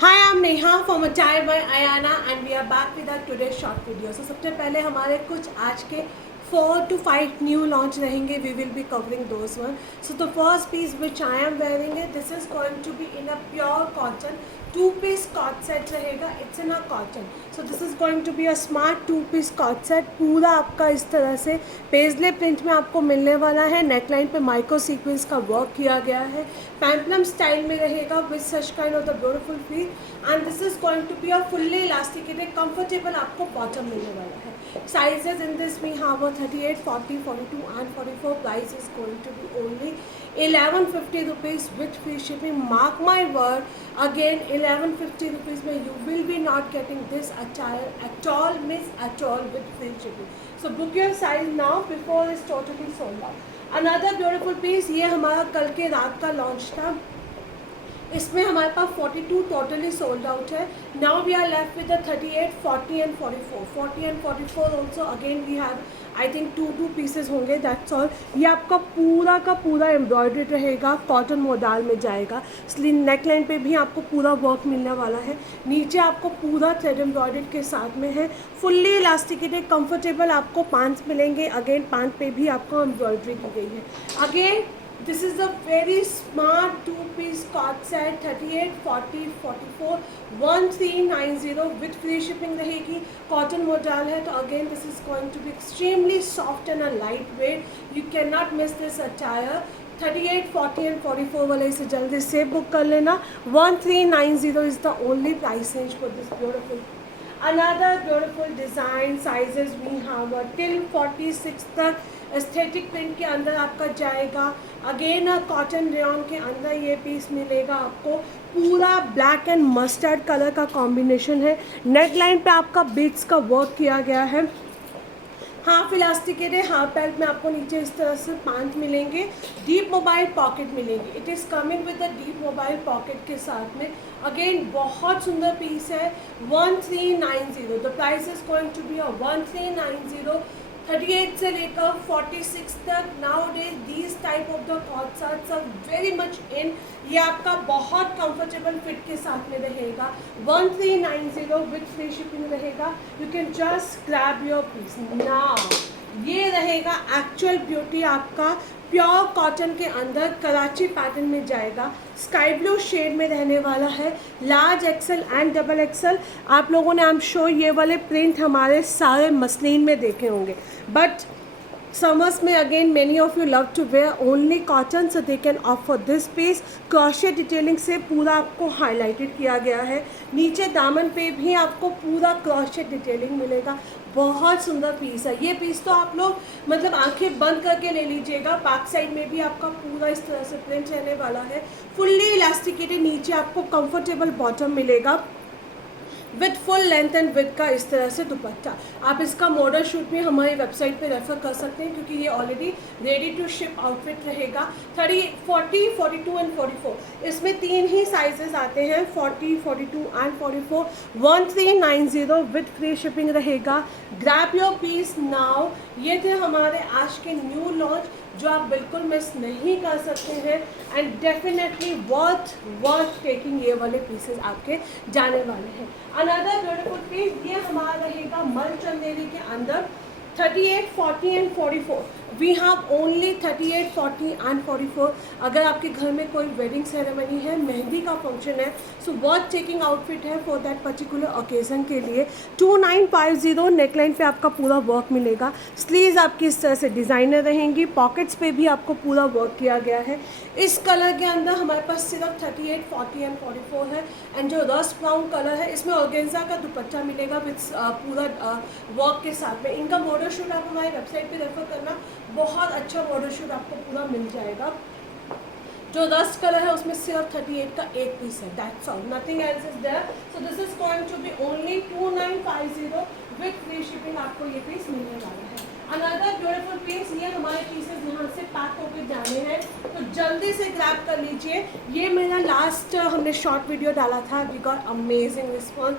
Hi I am Neha from attire by Ayana and we are back with our today short video. So सबसे पहले हमारे कुछ आज के 4 to 5 न्यू लॉन्च रहेंगे. We will be covering those one. So the first piece which I am wearing it, this is going to be in a pure cotton 2-piece co-ord set रहेगा. It's in a cotton. So this is going to be a smart 2-piece co-ord set. पूरा आपका इस तरह से पेजले print में आपको मिलने वाला है. नेकलाइन पे माइक्रो सीक्वेंस का वर्क किया गया है. पैम्पलम स्टाइल में रहेगा with such kind of the beautiful feel. And this is going to be a fully elasticated comfortable आपको बॉटम मिलने वाला है. Sizes in this we have a 38, 40, 42 and 44. Price is going to be only 1150 rupees with free shipping. Mark my word, again 1150 rupees में you will be not getting this attire at all, miss, at all with free shipping. So book your size now before it's totally sold out. Another beautiful piece, ये हमारा कल के रात का launch था. इसमें हमारे पास 42 टोटली सोल्ड आउट है. Now we are left with the 38, 40 and 44. 40 and 44 also again we have I think 2 pieces होंगे, दैट्स ऑल. ये आपका पूरा का पूरा एम्ब्रॉयडरी रहेगा, कॉटन मोडाल में जाएगा. स्लीव नेकलाइन पे भी आपको पूरा वर्क मिलने वाला है. नीचे आपको पूरा थ्रेड एम्ब्रॉयडरी के साथ में है. फुल्ली इलास्टिकेटेड कंफर्टेबल आपको पैंट्स मिलेंगे. अगेन पैंट पे भी आपको एम्ब्रॉयडरी की गई है. Again this is a very smart 2-piece cot set 38, 40, 44, 1390 with free shipping रहेगी. कॉटन मॉडल है तो again this is going to be extremely soft and a lightweight. You can not miss this attire. 38, 40 and 44 वाले इसे जल्दी से book कर लेना. 1390 is the only price range for this beautiful. Another beautiful design sizes we have till 46 तक. Aesthetic print के अंदर आपका जाएगा. अगेन कॉटन रेयन के अंदर ये पीस मिलेगा आपको. पूरा ब्लैक एंड मस्टर्ड कलर का कॉम्बिनेशन है. नेक लाइन पे आपका बीट्स का वर्क किया गया है. हाफ इलास्टिकेटेड हाफ बेल्ट में आपको नीचे इस तरह से पैंट मिलेंगे. डीप मोबाइल पॉकेट मिलेंगे. It is coming with the deep mobile pocket के साथ में. अगेन बहुत सुंदर पीस है. 1390. The price is going to be 1390. 38 से लेकर 46 तक. Nowadays these type of the co-ord sets are very much in. ये आपका बहुत कंफर्टेबल फिट के साथ में रहेगा. 1390 विथ फ्री शिपिंग रहेगा. You can just grab your piece now. ये रहेगा एक्चुअल ब्यूटी आपका प्योर कॉटन के अंदर कराची पैटर्न में जाएगा. स्काई ब्लू शेड में रहने वाला है. Large XL and double Excel. आप लोगों ने आई एम श्योर ये वाले प्रिंट हमारे सारे मसलिन में देखे होंगे, बट समर्स में again many of you love to wear only cotton, so they can offer this piece. Crochet detailing से पूरा आपको हाईलाइटेड किया गया है. नीचे दामन पे भी आपको पूरा क्रॉशे डिटेलिंग मिलेगा. बहुत सुंदर पीस है. ये पीस तो आप लोग मतलब आंखें बंद करके ले लीजिएगा. बैक साइड में भी आपका पूरा इस तरह से प्रिंट रहने वाला है. Fully elasticated. नीचे आपको कंफर्टेबल बॉटम मिलेगा with full length and with का इस तरह से दुपट्टा. आप इसका मॉडल शूट भी हमारी वेबसाइट पे रेफर कर सकते हैं क्योंकि ये already ready to ship outfit रहेगा. 30, 40, 42 एंड 44. इसमें 3 ही साइजेस आते हैं, 40, 42 एंड 44. 1390 विद फ्री शिपिंग रहेगा. Grab your piece now. ये थे हमारे आज के न्यू लॉन्च जो आप बिल्कुल मिस नहीं कर सकते हैं. And definitely worth taking. ये वाले पीसेस आपके जाने वाले हैं. अनदर ब्यूटीफुल पीस ये हमारा रहेगा मल चंदेरी के अंदर 38, 40 and 44. We have only 38, 40 and 44. अगर आपके घर में कोई वेडिंग सेरेमनी है, मेहंदी का फंक्शन है, सो वर्थ टेकिंग आउटफिट है फॉर दैट पर्टिकुलर ओकेजन के लिए. 2950. नेकलाइन पे आपका पूरा वर्क मिलेगा. स्लीव्स आपकी इस तरह से डिज़ाइनर रहेंगी. पॉकेट्स पे भी आपको पूरा वर्क किया गया है. इस कलर के अंदर हमारे पास सिर्फ 38, 40 एंड 44 है. एंड जो रस्ट ब्राउन कलर है इसमें ऑर्गेन्जा का दुपट्टा मिलेगा विद पूरा वर्क के साथ में. इनका मॉडल शूट आप हमारी वेबसाइट पे रेफर करना. बहुत अच्छा मॉडल शूट आपको पूरा मिल जाएगा. जो रस्ट कलर है उसमें सिर्फ 38 का एक पीस है. That's all, nothing else is there. So this is going to be only 2950 with free shipping. आपको ये पीस मिलने वाला है. Another beautiful piece. ये हमारे पीसेस यहाँ से पैक होकर जाने हैं तो जल्दी से ग्रैब कर लीजिए. ये मेरा लास्ट हमने शॉर्ट वीडियो डाला था. We got amazing response.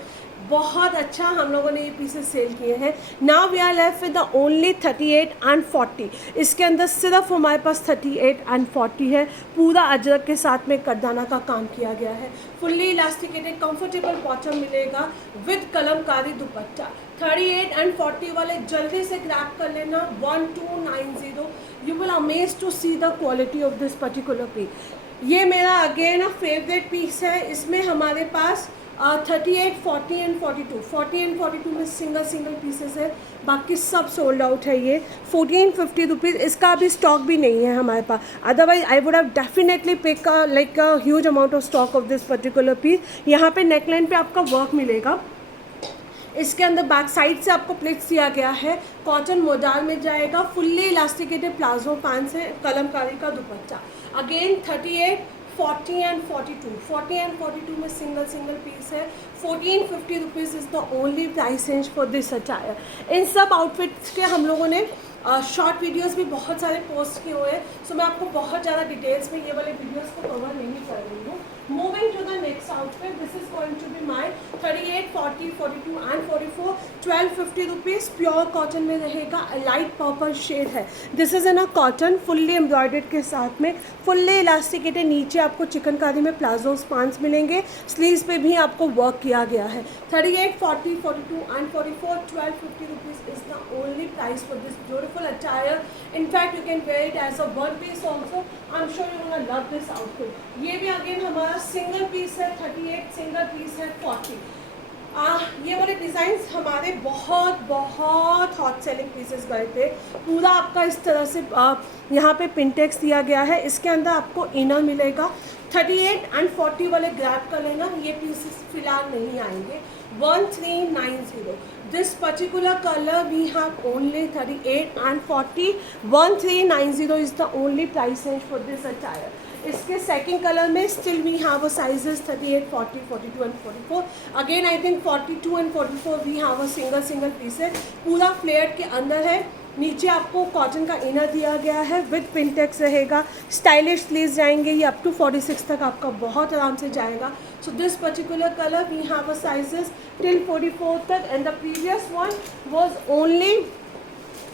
बहुत अच्छा हम लोगों ने ये पीसेस सेल किए हैं. Now we are left with the only 38 and 40. इसके अंदर सिर्फ हमारे पास 38 एंड 40 है. पूरा अजरक के साथ में कटदाना का काम किया गया है. फुल्ली इलास्टिकेटेड कंफर्टेबल बॉटम मिलेगा विद कलमकारी दुपट्टा। 38 एंड 40 वाले जल्दी से ग्रैब कर लेना, 1290। You will amaze to see the quality of this particular piece. ये मेरा अगेन फेवरेट पीस है। इसमें हमारे पास 38, 40 एंड 42, 40 एंड 42 में सिंगल पीसेस है, बाकी सब सोल्ड आउट है। ये 1450 रुपीज़, इसका अभी स्टॉक भी नहीं है हमारे पास, otherwise I would have definitely pick like a huge amount of stock of this particular piece. यहाँ पे नेकलाइन पे आपका वर्क मिलेगा, इसके अंदर बैक साइड से आपको प्लेट्स दिया गया है, कॉटन मोडाल में जाएगा, फुल्ली इलास्टिकेटेड प्लाजो पैंट्स है, कलमकारी का दुपट्टा। अगेन 38, 40 एंड 42, 40 एंड 42 में सिंगल पीस है। 1450 rupees is the only price range for this attire. इन सब आउटफिट्स के हम लोगों ने शॉर्ट वीडियोस भी बहुत सारे पोस्ट किए हुए हैं, सो मैं आपको बहुत ज़्यादा डिटेल्स में ये वाले वीडियोस को कवर नहीं कर रही हूँ। Moving to the next outfit, this is going to be my 38, 40, 42 and 44, 1250 rupees. Pure cotton में रहेगा, लाइट पर्पल शेड है। This is in a cotton, fully embroidered के साथ में, फुल्ली इलास्टिकेटेड, नीचे आपको चिकनकारी में प्लाजो पांच मिलेंगे, स्लीव्स पे भी आपको वर्क किया गया है। 38, 40, 42 and 44, 1250 rupees is the only price for this beautiful attire. In fact, you can wear it as a one piece also. I'm sure you're gonna love this outfit. ये भी अगेन हमारा single piece है, 38 single piece है, 40। ये वाले designs हमारे बहुत hot selling pieces गए थे। पूरा आपका इस तरह से यहाँ पे पिंटेक्स दिया गया है, इसके अंदर आपको इनर मिलेगा। 38 एंड 40 वाले ग्रैब कर लेना, ये पीसेस फिलहाल नहीं आएंगे। 1390, this particular color we have only 38 and 40, 1390 is the only price range for this attire. इसके सेकंड कलर में still we have a sizes 38, 40, 42 and 44। Again I think 42 and 44 we have a single piece है, पूरा flare के अंदर है। नीचे आपको cotton का इनर दिया गया है विद पिंटेक्स रहेगा, स्टाइलिश स्लीव्स जाएंगे, ये अप टू 46 तक आपका बहुत आराम से जाएगा। So this particular colour we have a sizes till 44 तक, and the previous one was only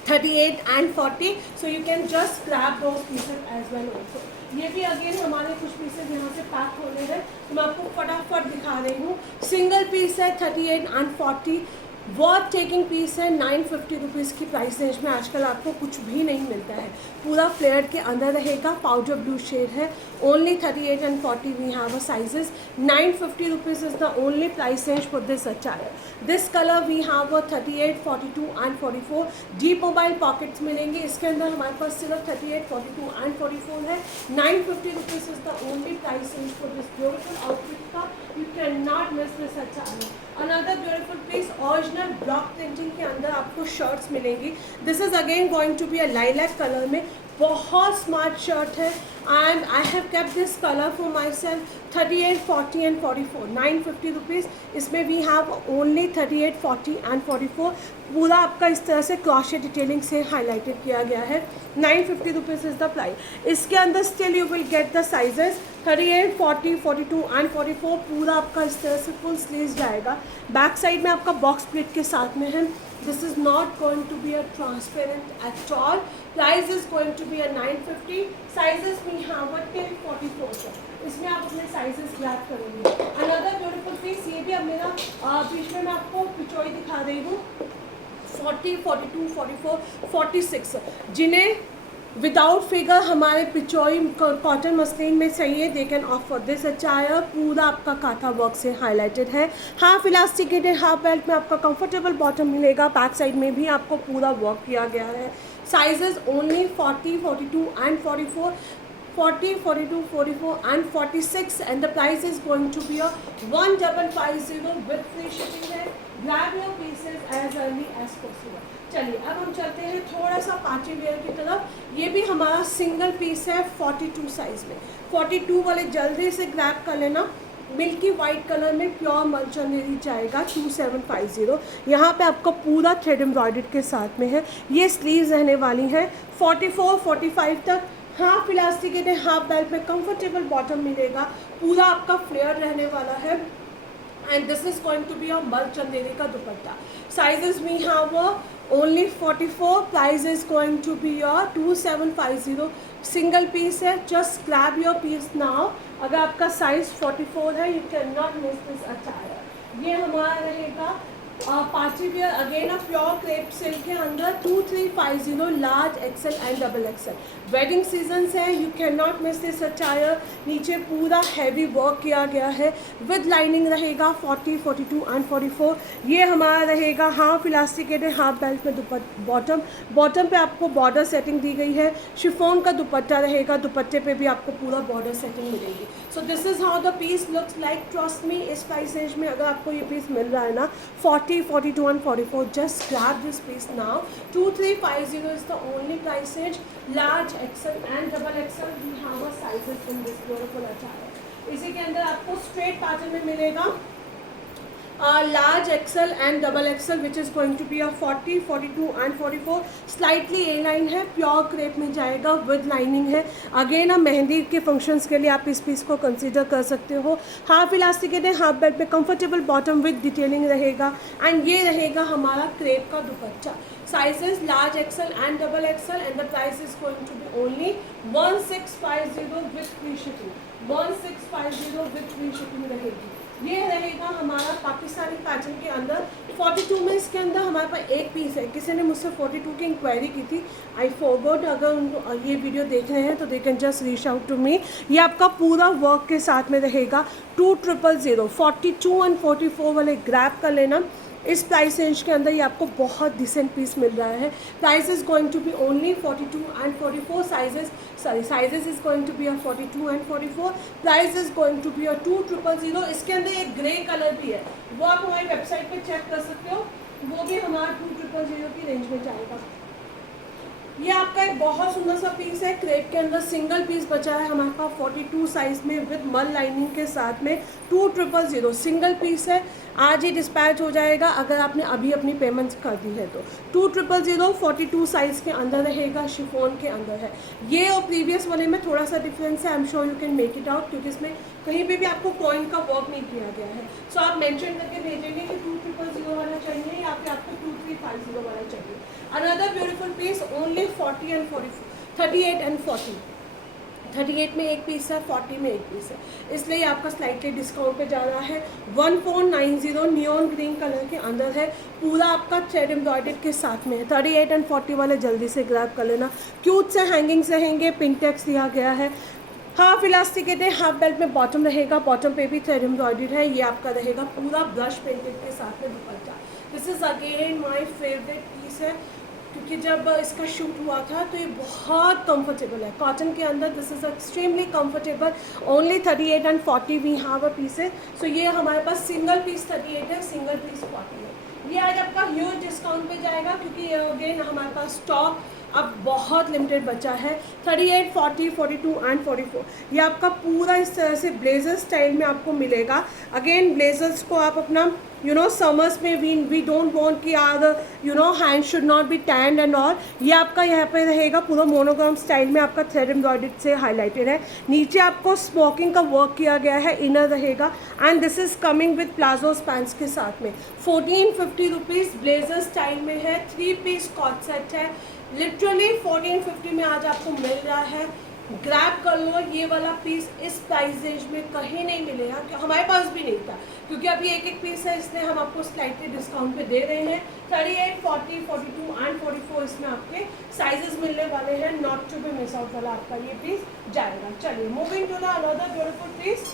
38 and 40, so you can just grab those pieces as well also. ये भी अगेन हमारे कुछ पीसेज यहाँ से पैक होने हैं, तो मैं आपको फटाफट दिखा रही हूँ। सिंगल पीस है 38 and 40, वर्थ टेकिंग पीस है। 950 रुपीज़ की प्राइस रेंज में आजकल आपको कुछ भी नहीं मिलता है, पूरा फ्लेयर के अंदर रहेगा, पाउडर ब्लू शेड है। Only 38 and 40 we have a sizes. 950 rupees is the only price range for this attire. This colour we have a 38, 42 and 44। Deep mobile pockets मिलेंगे, इसके अंदर हमारे पास सिर्फ 38, 42 एंड 44 है। 950 rupees is the only price range for this beautiful outfit का। You can not miss this attire. Another beautiful piece, original block printing के अंदर आपको शर्ट्स मिलेंगी। This is again going to be a lilac colour में, बहुत smart shirt है, and I have kept this colour for myself. 38, 40 and 44, 950 rupees. इसमें we have only 38, 40 and 44। पूरा आपका इस तरह से क्रॉशे डिटेलिंग से हाईलाइटेड किया गया है। 950 रुपीज़ इज़ द प्राइस। इसके अंदर still you will get the sizes 38, 40, 42 and 44। पूरा आपका इस तरह से फुल स्लीव्स जाएगा, बैक साइड में आपका बॉक्स प्लेट के साथ में है। This is not going to be a transparent at all. Price is going to be a 950। Sizes we have a till 44 तक, इसमें आप अपने साइजेस ग्रैब करेंगे। अनदर ब्यूटीफुल पीस, ये भी अब मेरा बीच में मैं आपको पिचोई दिखा रही हूँ। 40, 42, 44, 46 जिन्हें विदाउट फिगर हमारे पिचोई कॉटन मसलिन में चाहिए, दे कैन ऑफर दिस अटायर। पूरा आपका काथा वर्क से हाईलाइटेड है, हाफ इलास्टिकेटेड, हाफ बेल्ट में आपका कंफर्टेबल बॉटम मिलेगा, बैक साइड में भी आपको पूरा वर्क किया गया है। Sizes only 40, 42 and 44, 40, 42, 44 and 46, and the price is going to be a 1550 with free shipping है। Grab your pieces as early as possible। चलिए अब हम चलते हैं थोड़ा सा पार्टी वेयर की तरफ। ये भी हमारा सिंगल पीस है 42 साइज़ में। 42 वाले जल्दी से ग्रैब कर लेना। मिल्की वाइट कलर में प्योर मर्चेंडरी जाएगा 2750। यहाँ पे आपका पूरा थ्रेड एम्ब्रॉयडर्ड के साथ में है। ये स्लीव्स रहने वाली हैं 44, 45 तक। हाफ इलास्टिकेटेड, हाफ बेल्ट में कंफर्टेबल बॉटम मिलेगा, पूरा आपका फ्लेयर रहने वाला है। and this is going to be a mul chanderi ka dupatta. Sizes we have only 44. Price is going to be your 2750. Single piece है, just grab your piece now. अगर आपका size 44 है, you can not miss this attire. ये हमारा रहेगा party wear, again a pure crepe silk के अंदर 2350, large XL and double XL. Wedding season है, you can not miss this attire. नीचे पूरा हैवी वर्क किया गया है, विद लाइनिंग रहेगा 40, 42 एंड 44. ये हमारा रहेगा हाफ इलास्टिकेटेड हाफ बेल्ट में बॉटम पे आपको बॉर्डर सेटिंग दी गई है. शिफॉन का दुपट्टा रहेगा, दुपट्टे पे भी आपको पूरा बॉर्डर सेटिंग मिलेगी. So this is how the piece looks like. Trust me, इस प्राइस रेंज में अगर आपको ये पीस मिल रहा है ना 40, 42 and 44, just grab this piece now. 2350 is the only price range. Large XL and double XL, we have a sizes in this beautiful attire. इसी के अंदर आपको स्ट्रेट पैटर्न में मिलेगा large XL and double XL, which is going to be a 40, 42 and 44. Slightly A line है, pure crepe में जाएगा, with lining है. अगेन आप मेहंदी के फंक्शंस के लिए आप इस पीस को कंसीडर कर सकते हो. हाफ इलास्टिकेट है, हाफ बेल्ट में कंफर्टेबल बॉटम विद डिटेलिंग रहेगा. एंड ये रहेगा हमारा क्रेप का दुपट्टा. Sizes large XL and double XL, and the price is going to be only 1650 with free shipping. 1650 with free shipping रहेगी. ये रहेगा हमारा पाकिस्तानी पैटर्न के अंदर 42 में. इसके अंदर हमारे पास एक पीस है. किसी ने मुझसे 42 की इंक्वायरी की थी, आई फॉरगॉट. अगर ये वीडियो देख रहे हैं तो they can just reach out to me. ये आपका पूरा वर्क के साथ में रहेगा 2000. 42 एंड 44 वाले ग्रैब कर लेना. इस प्राइस रेंज के अंदर ये आपको बहुत डिसेंट पीस मिल रहा है. Price is going to be only 42 and 44. Sizes is going to be a 42 and 44. Price is going to be a 2000. इसके अंदर एक ग्रे कलर भी है, वो आप हमारी वेबसाइट पे चेक कर सकते हो. वो भी हमारा 2000 की रेंज में जाएगा. ये आपका एक बहुत सुंदर सा पीस है. क्रेप के अंदर सिंगल पीस बचा है हमारे पास 42 साइज में, विद मल लाइनिंग के साथ में. 2000 सिंगल पीस है. आज ही डिस्पैच हो जाएगा अगर आपने अभी अपनी पेमेंट्स कर दी है तो. 2000 42 साइज़ के अंदर रहेगा, शिफॉन के अंदर है. ये और प्रीवियस वाले में थोड़ा सा डिफरेंस है. I am sure you can make it out, क्योंकि इसमें कहीं पे भी आपको पॉइंट का वर्क नहीं किया गया है. सो आप मेंशन करके भेजेंगे कि 2000 वाला चाहिए या फिर आपको 2350 वाला चाहिए. Another beautiful piece only 40 and 44, 38 and 40. 38 में एक पीस है, 40 में एक पीस है, इसलिए आपका स्लाइटली डिस्काउंट पे जा रहा है. 1490 नियॉन ग्रीन कलर के अंदर है. पूरा आपका थ्रेड एम्ब्रॉयडर्ड के साथ में है. 38 एंड 40 वाले जल्दी से ग्रैब कर लेना. क्यूट से हैंगिंग्स रहेंगे, पिंक टेक्स दिया गया है. हाफ इलास्टिकेट है, हाफ बेल्ट में बॉटम रहेगा, बॉटम पे भी थ्रेड एम्ब्रॉयडर्ड है. ये आपका रहेगा पूरा ब्रश पेंटेड के साथ में dupatta. This is again my favourite piece है, क्योंकि जब इसका शूट हुआ था तो ये बहुत कंफर्टेबल है कॉटन के अंदर. This is extremely comfortable. Only 38 and 40 we have a piece है. सो ये हमारे पास सिंगल पीस 38 है, सिंगल पीस 40 है. ये आज आपका ह्यूज डिस्काउंट पे जाएगा, क्योंकि अगेन हमारे पास स्टॉक अब बहुत लिमिटेड बचा है. 38, 40, 42 एंड 44. ये आपका पूरा इस तरह से ब्लेजर स्टाइल में आपको मिलेगा. अगेन ब्लेजर्स को आप अपना समर्स में वी डोंट वांट कि यार hand should not be stand and all. ये आपका यहाँ पे रहेगा पूरा मोनोग्राम स्टाइल में, आपका थ्रेड एम्ब्रॉयडर्ड से हाईलाइटेड है. नीचे आपको स्मोकिंग का वर्क किया गया है, इनर रहेगा. And this is coming with palazzo pants के साथ में. 1450 रुपीज़ ब्लेजर स्टाइल में है. 3 पीस कॉट सेट है. लिटरली 1450 में आज आपको मिल रहा है. ग्रैब कर लो. ये वाला पीस इस प्राइस रेंज में कहीं नहीं मिलेगा, हमारे पास भी नहीं था, क्योंकि अभी एक एक पीस है, इसलिए हम आपको स्लाइटली डिस्काउंट पे दे रहे हैं. 38, 40, 42 एंड 44 इसमें आपके साइजेस मिलने वाले हैं. Not to be miss out वाला आपका ये पीस जाएगा. चलिए moving to the another beautiful piece.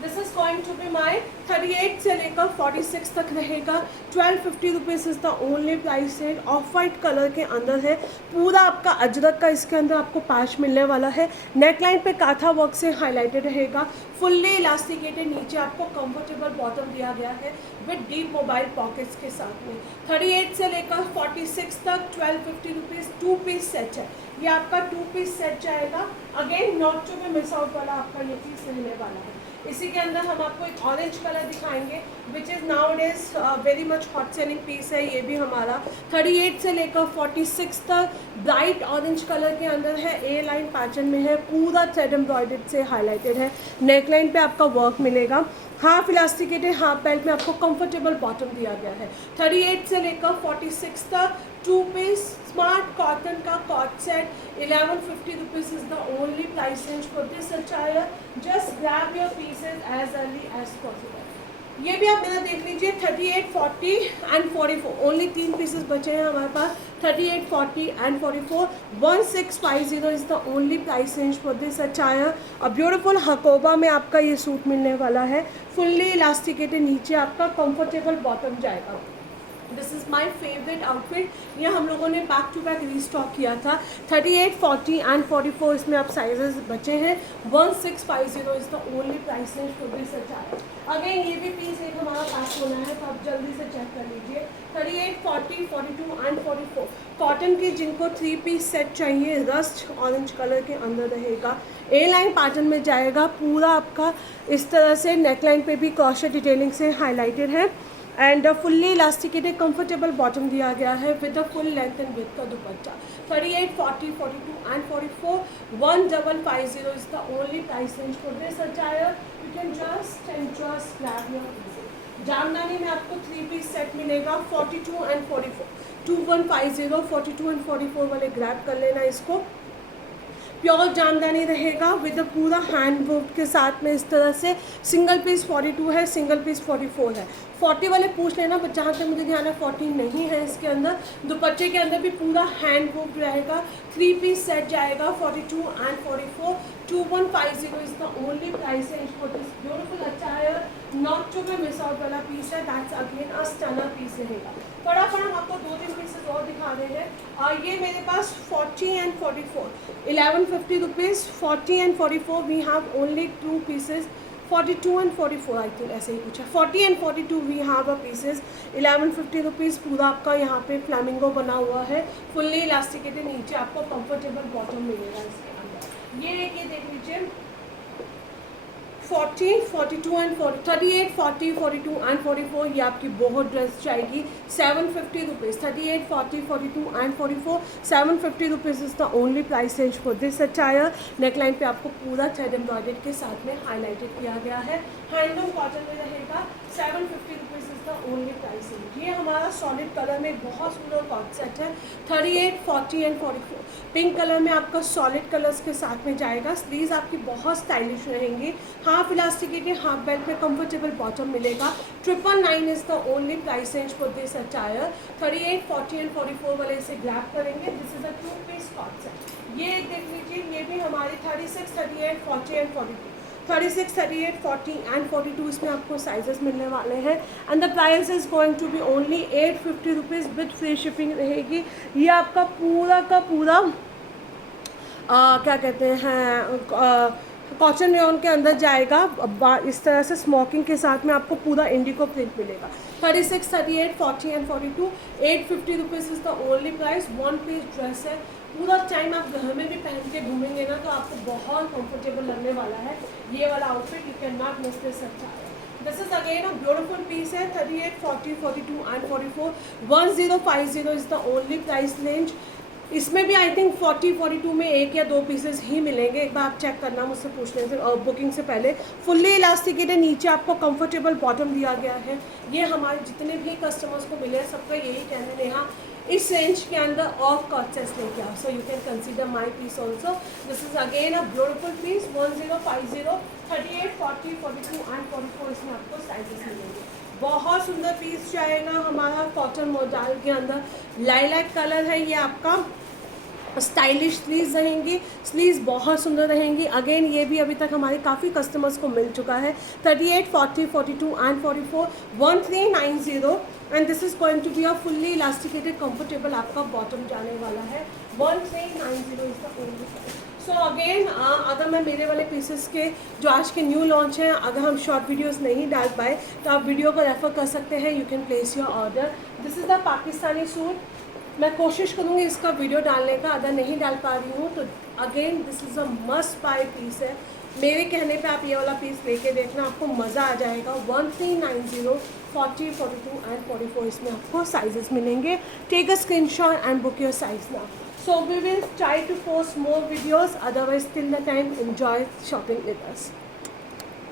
This is going to be my 38 से लेकर 46 तक रहेगा. 1250 rupees is the only price range. Off white colour के अंदर है. पूरा आपका अजरक का इसके अंदर आपको पैच मिलने वाला है. नेकलाइन पे काथा वर्क से हाईलाइटेड रहेगा. Fully elasticated. नीचे आपको कंफर्टेबल बॉटम दिया गया है विद डीप मोबाइल पॉकेट्स के साथ में. 38 से लेकर 46 तक 1250 रुपीज़. 2 पीस सेट है. ये आपका 2 पीस सेट जाएगा. Again not to be miss out वाला आपका ये पीस रहने वाला है. इसी के अंदर हम आपको एक ऑरेंज कलर दिखाएंगे, which is nowadays very much hot selling piece है. ये भी हमारा 38 से लेकर 46 तक ब्राइट ऑरेंज कलर के अंदर है. ए लाइन पैटर्न में है. पूरा थ्रेड एम्ब्रॉयडर्ड से हाईलाइटेड है. नेकलाइन पे आपका वर्क मिलेगा. हाफ इलास्टिकेटेड हाफ बेल्ट में आपको कंफर्टेबल बॉटम दिया गया है। 38 से लेकर 46 तक 2 पीस स्मार्ट कॉटन का coord set 1150 rupees is the only price range for this attire. Just grab your pieces as early as possible. ये भी आप मेरा देख लीजिए 38, 40 एंड 44 ओनली 3 पीसेस बचे हैं हमारे पास। 38, 40 and 44 1650 is the only price range for this attire. और ब्यूटीफुल हकोबा में आपका ये सूट मिलने वाला है, फुल्ली इलास्टिकेटेड, नीचे आपका कंफर्टेबल बॉटम जाएगा। This is my favourite outfit. ये हम लोगों ने बैक टू बैक रीस्टॉक किया था। 38, 40 एंड 44 इसमें आप साइजेस बचे हैं। 1650 is the only price range for this attire. Again ये भी पीस एक हमारा पैक होना है, तो आप जल्दी से चेक कर लीजिए। 38, 40, 42 एंड 44 कॉटन के जिनको 3 पीस सेट चाहिए, रस्ट ऑरेंज कलर के अंदर रहेगा, ए लाइन पैटर्न में जाएगा। पूरा आपका इस तरह से नेकलाइन पे भी क्रॉशेट डिटेलिंग से हाईलाइटेड है and fully elasticated comfortable bottom दिया गया है with a full length and with का dupatta. 38, 40, 42 and 44 1550 is the only price range for this attire. You can just grab your pieces. Jamdani में आपको 3 पीस सेट मिलेगा 42 and 44 2150। 42 and 44 वाले grab कर लेना इसको। प्योर जामदानी रहेगा विद पूरा हैंड वर्क के साथ में। इस तरह से सिंगल पीस 42 है, सिंगल पीस 44 है। 40 वाले पूछ लेना, बट जहाँ तक मुझे ध्यान है 40 नहीं है इसके अंदर। दुपट्टे के अंदर भी पूरा हैंड वर्क रहेगा। 3 पीस सेट जाएगा 42 and 44 2150 is the only price range for this beautiful attire. Not to be miss out वाला पीस है, that's again a stunner piece रहेगा। फटाफट हम आपको 2-3 पीसेस और दिखा रहे हैं। और ये मेरे पास 40 and 44 1150 rupees. 40 and 44 we have only 2 pieces. 42 and 44 I think ऐसे ही कुछ है। 40 and 42 we have a pieces 1150 rupees. पूरा आपका यहाँ पे फ्लैमिंगो बना हुआ है, फुल्ली इलास्टिकेटेड, नीचे आपको कंफर्टेबल बॉटम मिलेगा इसके अंदर। ये एक, ये देख लीजिए 40, 42 एंड 38, 40, 42 एंड 44 ये आपकी बहुत ड्रेस जाएगी 750 rupees. 38, 40, 42 and 44 750 rupees is the only price range for this attire. Neckline पे आपको पूरा थ्रेड एम्ब्रॉयडर्ड के साथ में हाईलाइटेड किया गया है। हैंडलूम कॉटन में रहेगा। 750 rupees is the only price range. ये हमारा सॉलिड कलर में बहुत सुंदर कॉट सेट है। 38, 40 एंड 44 पिंक कलर में आपका सॉलिड कलर्स के साथ में जाएगा। स्लीव्स आपकी बहुत स्टाइलिश रहेंगी। हाफ इलास्टिकेटेड हाफ बेल्ट में कंफर्टेबल बॉटम मिलेगा। 999 is the only price range for this attire. 38, 40 and 44 वाले इसे ग्रैब करेंगे। This is a 2 piece coord set. ये एक देख लीजिए, ये भी हमारी 36, 38, 40 एंड 42 36, 38, 40 एंड 42 इसमें आपको साइजेस मिलने वाले हैं। And the price is going to be only 850 rupees with free shipping रहेगी। ये आपका पूरा का पूरा क्या कहते हैं कॉटन रेयन के अंदर जाएगा। इस तरह से स्मोकिंग के साथ में आपको पूरा इंडिको प्रिंट मिलेगा। 36, 38, 40 and 42 850 rupees is the only price. 1 piece dress है, पूरा टाइम आप घर में भी पहन के घूमेंगे ना तो आपको बहुत कंफर्टेबल लगने वाला है ये वाला outfit. You can not miss this attire. This is again a beautiful piece है। 38, 40, 42 and 44 1050 is the only price range. इसमें भी आई थिंक 40, 42 में 1 या 2 पीसेस ही मिलेंगे। एक बार आप चेक करना मुझसे पूछने से बुकिंग से पहले। फुल्ली इलास्टिकेटेड, नीचे आपको कंफर्टेबल बॉटम दिया गया है। ये हमारे जितने भी कस्टमर्स को मिले हैं सबका यही कहना है, नेहा इस रेंज के अंदर ऑफ कॉटसेस लेके आओ। So you can consider my piece also. This is again a beautiful piece. 1050 38, 40, 42 and 44 इसमें आपको साइजेस मिलेंगे। बहुत सुंदर पीस जाएगा हमारा कॉटन मोजाल के अंदर। लाइलैक कलर है ये आपका। स्टाइलिश स्लीव्स रहेंगी, स्लीव्स बहुत सुंदर रहेंगी। अगेन ये भी अभी तक हमारे काफ़ी कस्टमर्स को मिल चुका है। 38, 40, 42 and 44 1390 and this is going to be a fully elasticated comfortable आपका बॉटम जाने वाला है। 1390 इज द ओनली प्राइस। सो अगेन अगर मैं मेरे वाले पीसेस के जो आज के न्यू लॉन्च हैं, अगर हम शॉर्ट वीडियोस नहीं डाल पाए तो आप वीडियो को रेफर कर सकते हैं। You can place your order. This is the Pakistani suit. मैं कोशिश करूँगी इसका वीडियो डालने का, अगर नहीं डाल पा रही हूँ तो again this is a must buy piece है। मेरे कहने पे आप ये वाला पीस लेके देखना, आपको मज़ा आ जाएगा। 1390 40, 42 एंड 44 इसमें आपको साइजेस मिलेंगे। Take a screenshot and book your size now. So we will try to post more videos. Otherwise, till the time, enjoy shopping with us.